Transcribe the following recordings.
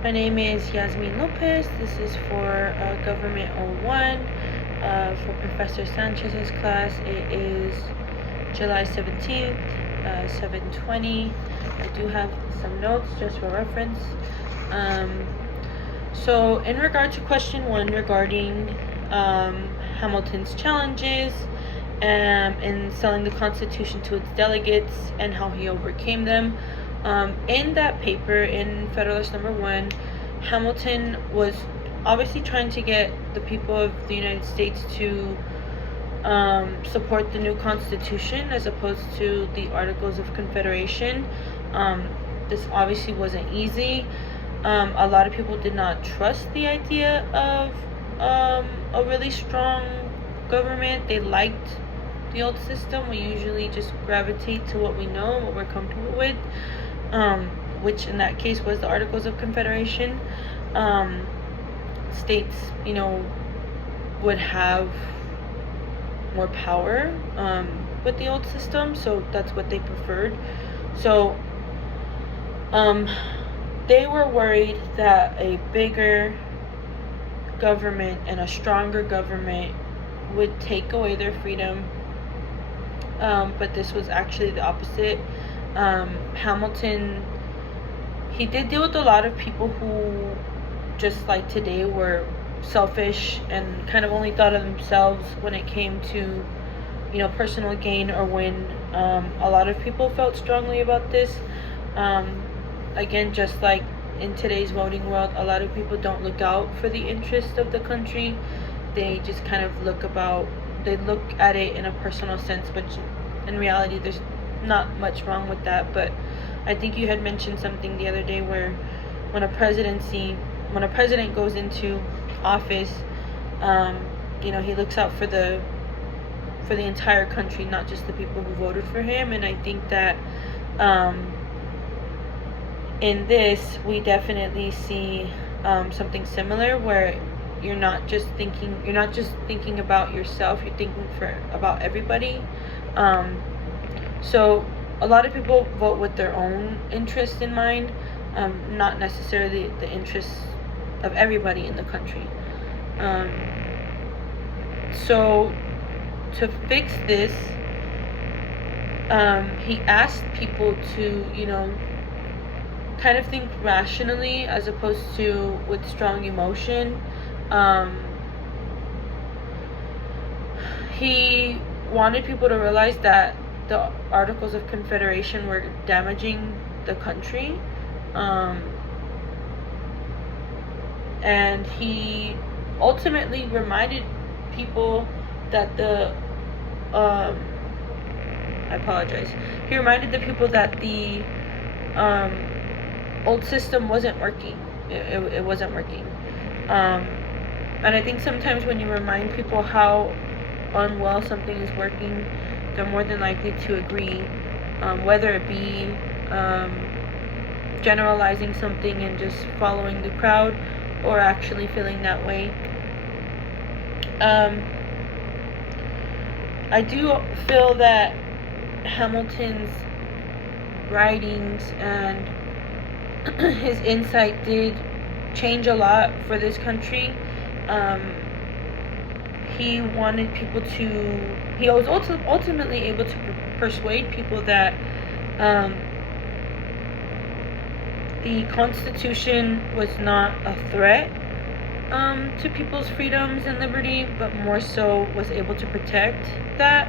My name is Yasmin Lopez. This is for Government 01 for Professor Sanchez's class. It is July 17th, 7:20. I do have some notes just for reference. So in regard to question 1 regarding Hamilton's challenges in selling the Constitution to its delegates and how he overcame them, in that paper, in Federalist Number 1, Hamilton was obviously trying to get the people of the United States to support the new Constitution as opposed to the Articles of Confederation. This obviously wasn't easy. A lot of people did not trust the idea of a really strong government. They liked the old system. We usually just gravitate to what we know, what we're comfortable with, which in that case was the Articles of Confederation. States, would have more power with the old system, so that's what they preferred. So they were worried that a bigger government and a stronger government would take away their freedom, but this was actually the opposite. Hamilton, he did deal with a lot of people who, just like today, were selfish and kind of only thought of themselves when it came to, personal gain, or when a lot of people felt strongly about this. Again, just like in today's voting world, a lot of people don't look out for the interests of the country. They just kind of look at it in a personal sense, which in reality there's not much wrong with that. But I think you had mentioned something the other day where when a president goes into office, he looks out for the entire country, not just the people who voted for him. And I think that in this we definitely see something similar, where you're not just thinking about yourself, you're thinking about everybody. So a lot of people vote with their own interests in mind, not necessarily the interests of everybody in the country. So to fix this, he asked people to, kind of think rationally as opposed to with strong emotion. He wanted people to realize that the Articles of Confederation were damaging the country, and he ultimately reminded people that He reminded the people that the old system wasn't working. It wasn't working. And I think sometimes when you remind people how unwell something is working, they're more than likely to agree, whether it be generalizing something and just following the crowd, or actually feeling that way. I do feel that Hamilton's writings and his insight did change a lot for this country. He wanted people to, he was ultimately able to persuade people that the Constitution was not a threat to people's freedoms and liberty, but more so was able to protect that.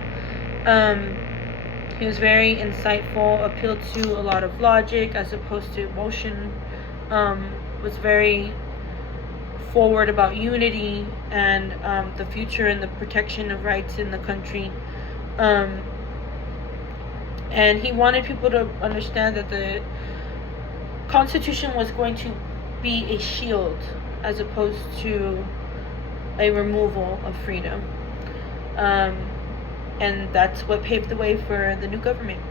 He was very insightful, appealed to a lot of logic as opposed to emotion, was very forward about unity and the future and the protection of rights in the country. And he wanted people to understand that the Constitution was going to be a shield as opposed to a removal of freedom. And that's what paved the way for the new government.